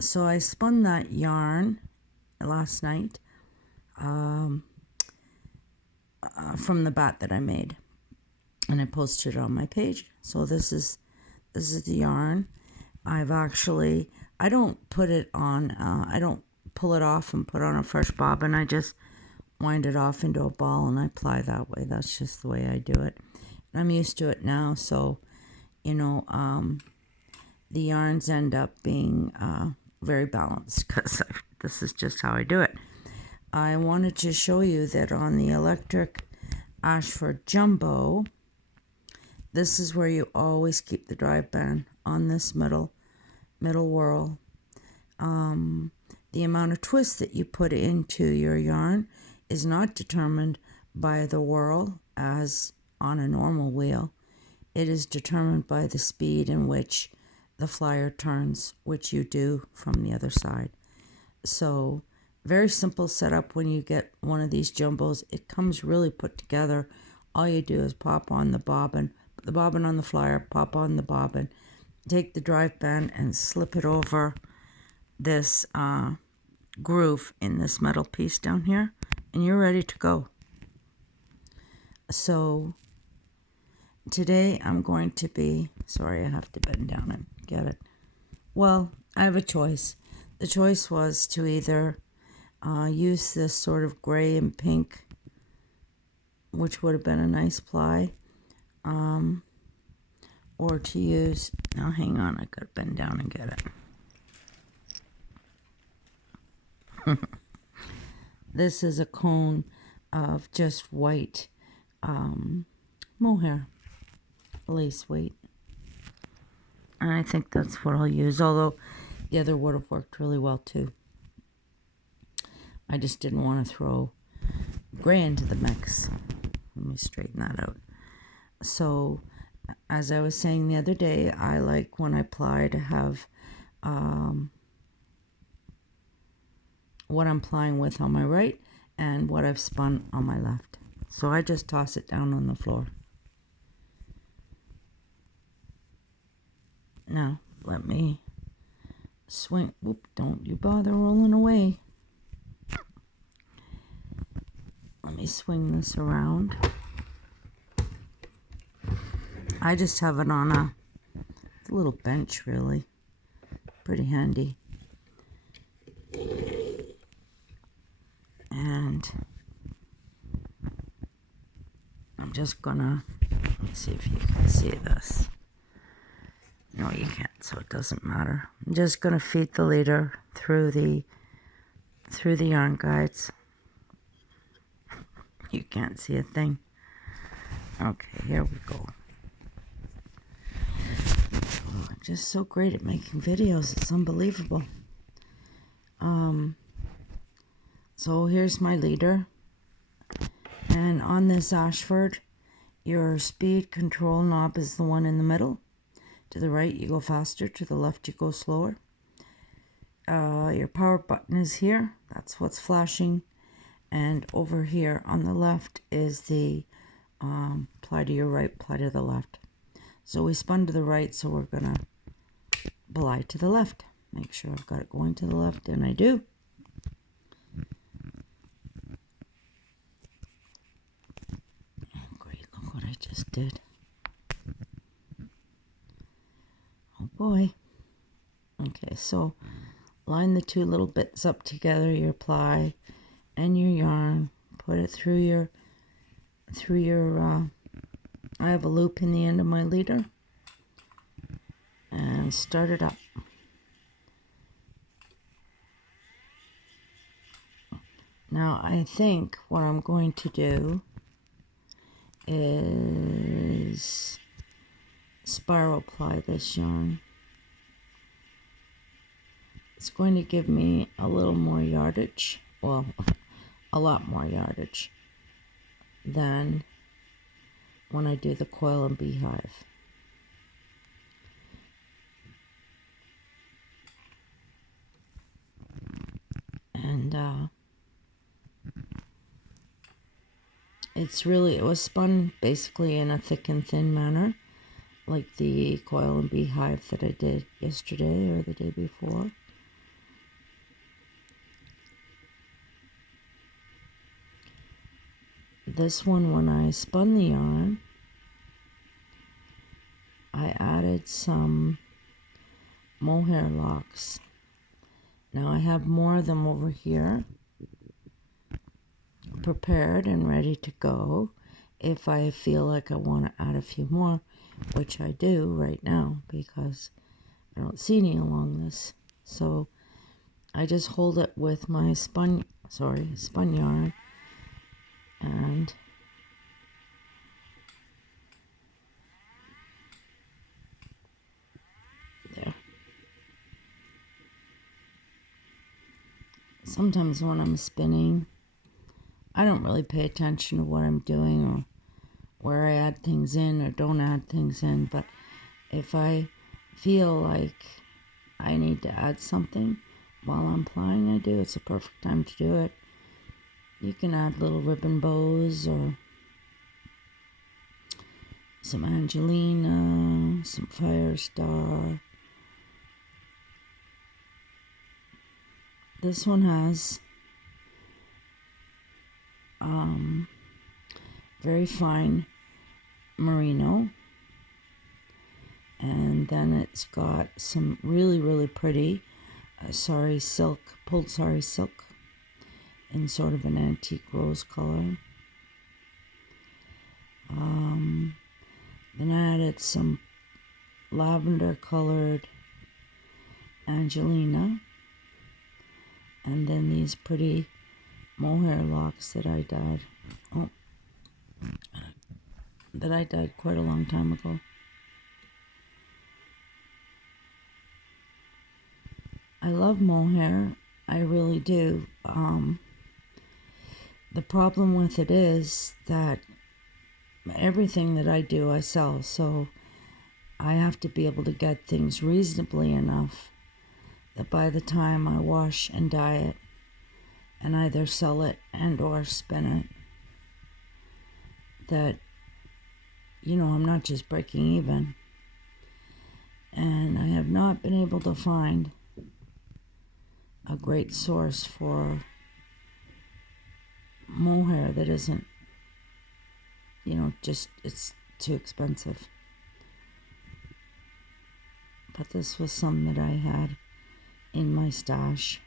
So I spun that yarn last night from the bat that I made, and I posted it on my page. So this is the yarn. I don't put it on, I don't pull it off and put on a fresh bobbin. I just wind it off into a ball and I ply that way. That's just the way I do it. And I'm used to it now, so, the yarns end up being very balanced because this is just how I do it. I wanted to show you that on the electric Ashford Jumbo, this is where you always keep the drive band on this middle whorl. The amount of twist that you put into your yarn is not determined by the whorl as on a normal wheel. It is determined by the speed in which the flyer turns, which you do from the other side. So very simple setup when you get one of these jumbos. It comes really put together. All you do is pop on the bobbin, put the bobbin on the flyer, pop on the bobbin, take the drive band and slip it over this groove in this metal piece down here, and you're ready to go. So today I'm going to be, sorry, I have to bend down and get it. Well, I have a choice. The choice was to either use this sort of gray and pink, which would have been a nice ply, or to use, now hang on, I gotta bend down and get it. This is a cone of just white mohair, lace weight. And I think that's what I'll use, although the other would have worked really well too. I just didn't want to throw gray into the mix. Let me straighten that out. So, as I was saying the other day, I like when I ply to have what I'm plying with on my right and what I've spun on my left. So I just toss it down on the floor. Now, let me swing. Whoop, don't you bother rolling away. Let me swing this around. I just have it on a little bench, really. Pretty handy. And I'm just gonna, let me see if you can see this. No, you can't, so it doesn't matter. I'm just gonna feed the leader through the yarn guides. You can't see a thing. Okay, here we go. I'm just so great at making videos. It's unbelievable. So here's my leader. And on this Ashford, your speed control knob is the one in the middle. To the right, you go faster. To the left, you go slower. Your power button is here. That's what's flashing. And over here on the left is the ply to your right, ply to the left. So we spun to the right, so we're going to ply to the left. Make sure I've got it going to the left, and I do. Great, look what I just did. Oh boy. Okay, so line the two little bits up together, your ply and your yarn. Put it through your I have a loop in the end of my leader, and start it up. Now I think what I'm going to do is spiral ply this yarn. It's going to give me a little more yardage, well, a lot more yardage than when I do the coil and beehive. And it was spun basically in a thick and thin manner, like the coil and beehive that I did yesterday or the day before. This one, when I spun the yarn, I added some mohair locks. Now I have more of them over here, prepared and ready to go if I feel like I want to add a few more, which I do right now because I don't see any along this. So I just hold it with my spun yarn, and there. Sometimes when I'm spinning, I don't really pay attention to what I'm doing or where I add things in or don't add things in, but if I feel like I need to add something while I'm plying, I do. It's a perfect time to do it. You can add little ribbon bows or some Angelina, some Fire Star. This one has very fine merino, and then it's got some really, really pretty sari silk, pulled sari silk in sort of an antique rose color. Then I added some lavender colored Angelina, and then these pretty mohair locks that I dyed. That I dyed quite a long time ago. I love mohair, I really do. The problem with it is that everything that I do, I sell, so I have to be able to get things reasonably enough that by the time I wash and dye it and either sell it and or spin it, that, you know, I'm not just breaking even. And I have not been able to find a great source for mohair that isn't, you know, just, it's too expensive. But this was some that I had in my stash.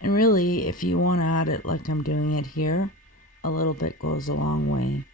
And really, if you want to add it like I'm doing it here, a little bit goes a long way.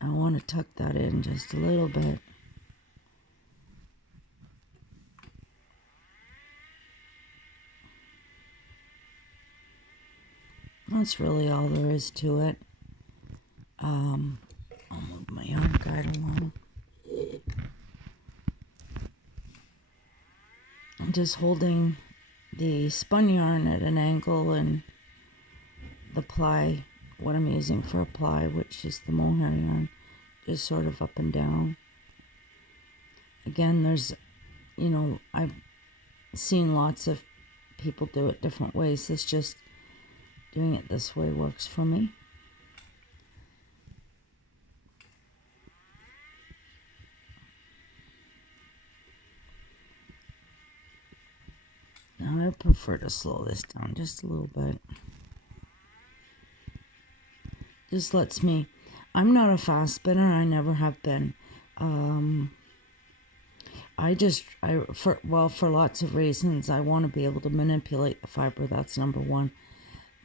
I want to tuck that in just a little bit. That's really all there is to it. I'll move my yarn guide along. I'm just holding the spun yarn at an angle and the ply, what I'm using for a ply, which is the mohair yarn, just sort of up and down. Again, there's, you know, I've seen lots of people do it different ways. It's just doing it this way works for me. Now I prefer to slow this down just a little bit. Just lets me, I'm not a fast spinner, I never have been. For lots of reasons, I want to be able to manipulate the fiber, that's number one.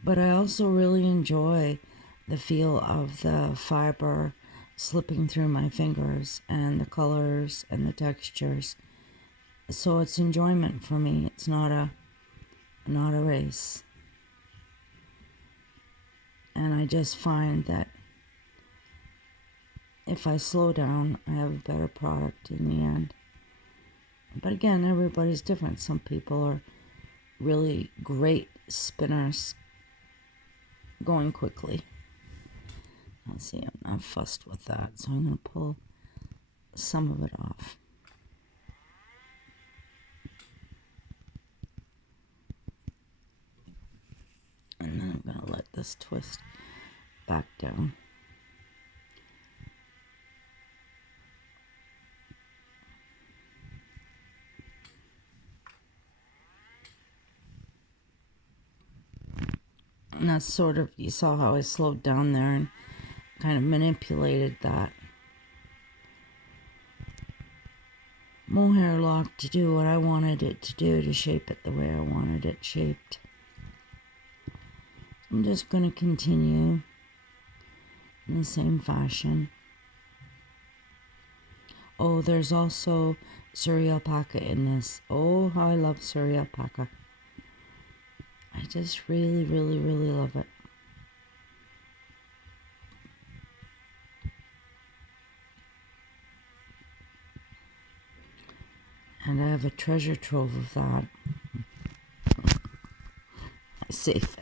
But I also really enjoy the feel of the fiber slipping through my fingers and the colors and the textures. So it's enjoyment for me. It's not a race. And I just find that if I slow down, I have a better product in the end. But again, everybody's different. Some people are really great spinners going quickly. Let's see, I'm not fussed with that, so I'm going to pull some of it off. And then I'm going to let this twist back down. And that's sort of, you saw how I slowed down there and kind of manipulated that mohair lock to do what I wanted it to do, to shape it the way I wanted it shaped. I'm just going to continue in the same fashion. Oh, there's also Suri alpaca in this. Oh, how I love Suri alpaca. I just really, really, really love it. And I have a treasure trove of that. I save it.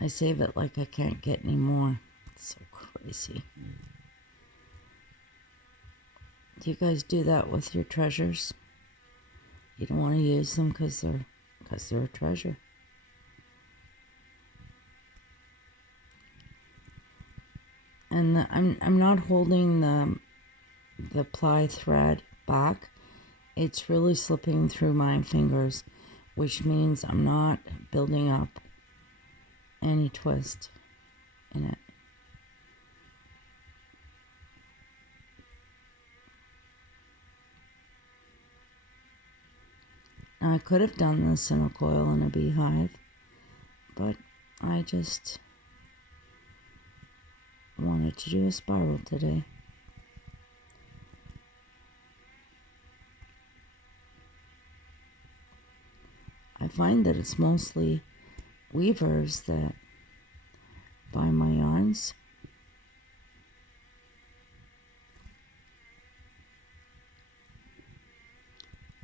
I save it like I can't get any more. It's so crazy. Do you guys do that with your treasures? You don't want to use them because they're a treasure. And I'm not holding the ply thread back. It's really slipping through my fingers, which means I'm not building up any twist in it. Now, I could have done this in a coil and a beehive, but I just wanted to do a spiral today. I find that it's mostly weavers that buy my yarns.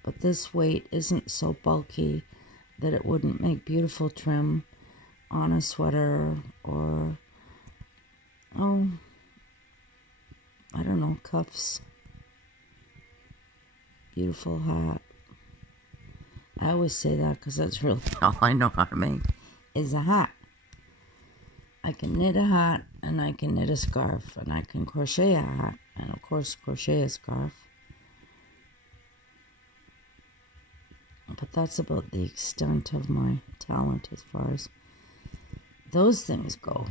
But this weight isn't so bulky that it wouldn't make beautiful trim on a sweater or, oh, I don't know, cuffs. Beautiful hat. I always say that because that's really all I know how to make is a hat. I can knit a hat, and I can knit a scarf, and I can crochet a hat, and of course crochet a scarf. But that's about the extent of my talent as far as those things go.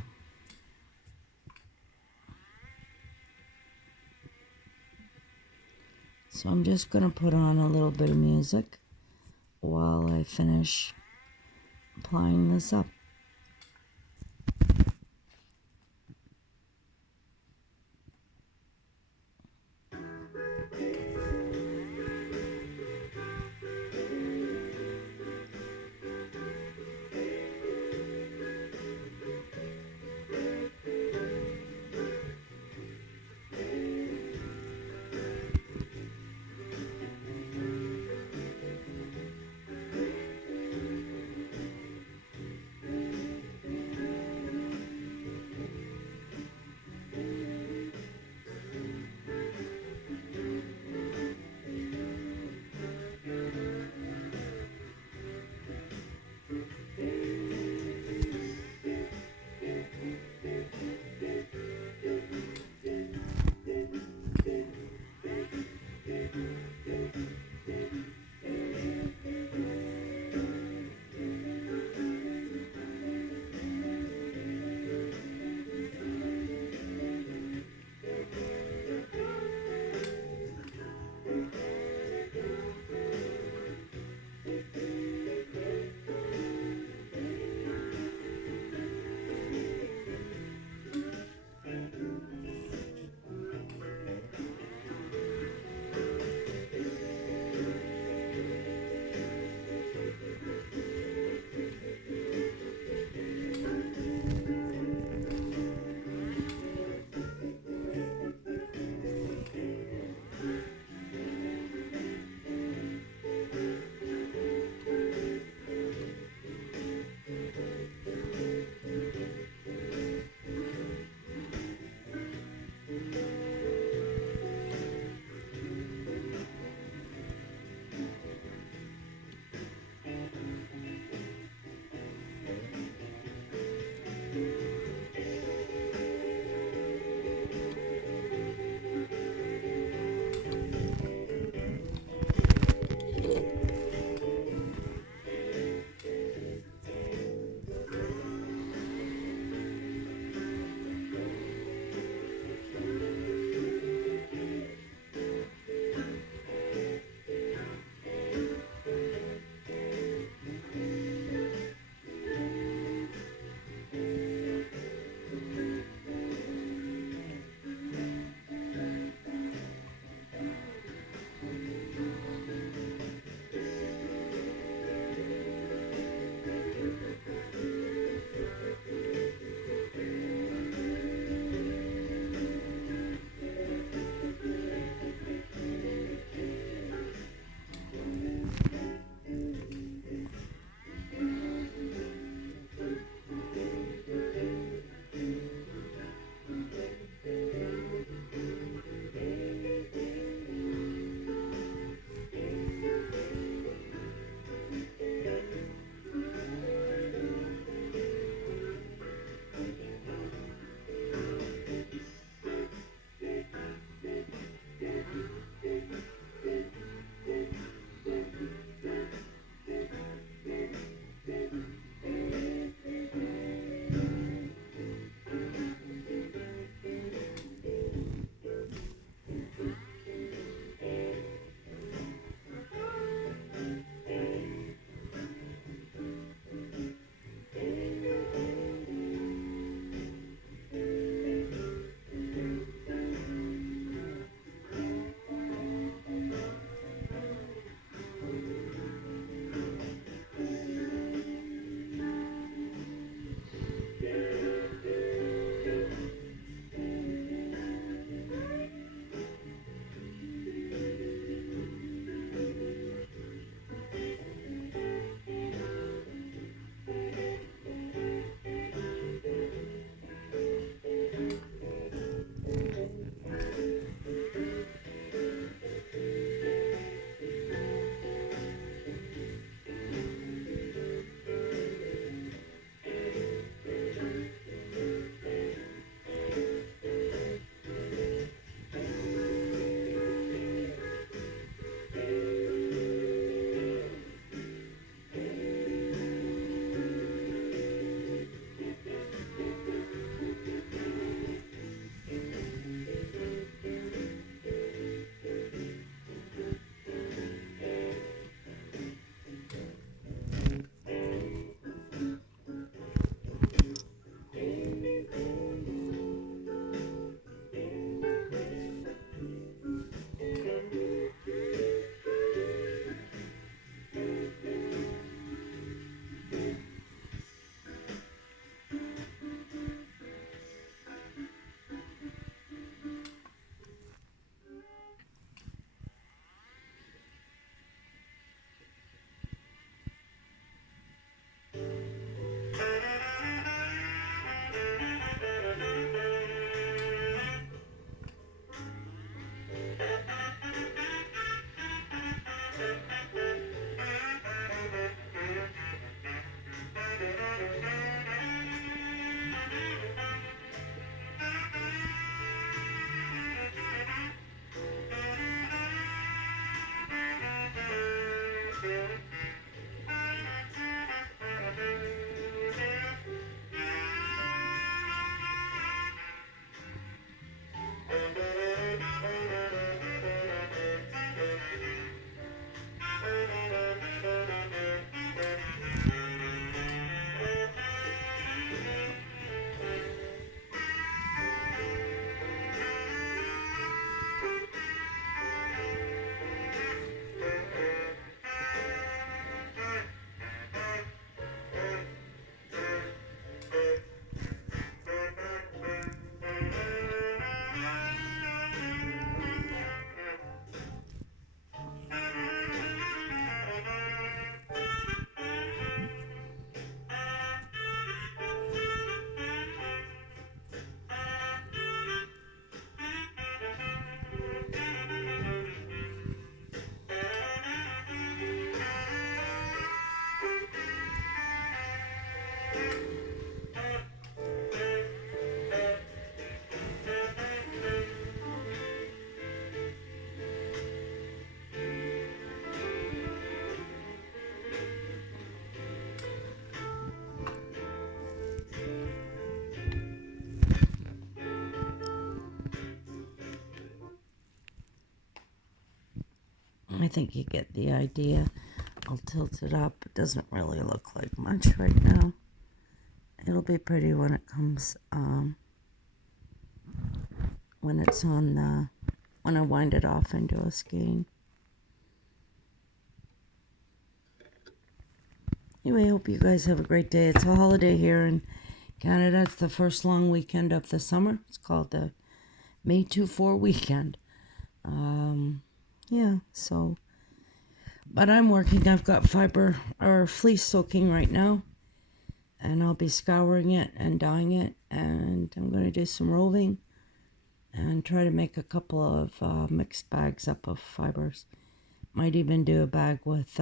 So I'm just going to put on a little bit of music while I finish applying this up. I think you get the idea. I'll tilt it up. It doesn't really look like much right now. It'll be pretty when it comes, when it's on the, when I wind it off into a skein. Anyway, I hope you guys have a great day. It's a holiday here in Canada. It's the first long weekend of the summer. It's called the May 2-4 weekend. Yeah, so, but I'm working. I've got fiber or fleece soaking right now, and I'll be scouring it and dyeing it, and I'm going to do some roving and try to make a couple of mixed bags up of fibers. Might even do a bag with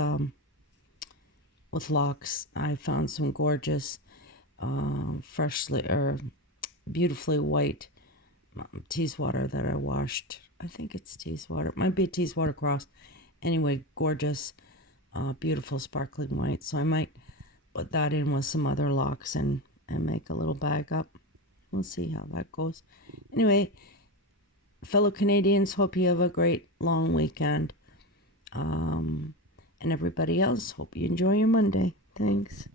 locks. I found some gorgeous, freshly or beautifully white Teeswater that I washed. I think it's Teeswater. It might be a Teeswater cross. Anyway, gorgeous, beautiful sparkling white. So I might put that in with some other locks and make a little bag up. We'll see how that goes. Anyway, fellow Canadians, hope you have a great long weekend. And everybody else, hope you enjoy your Monday. Thanks.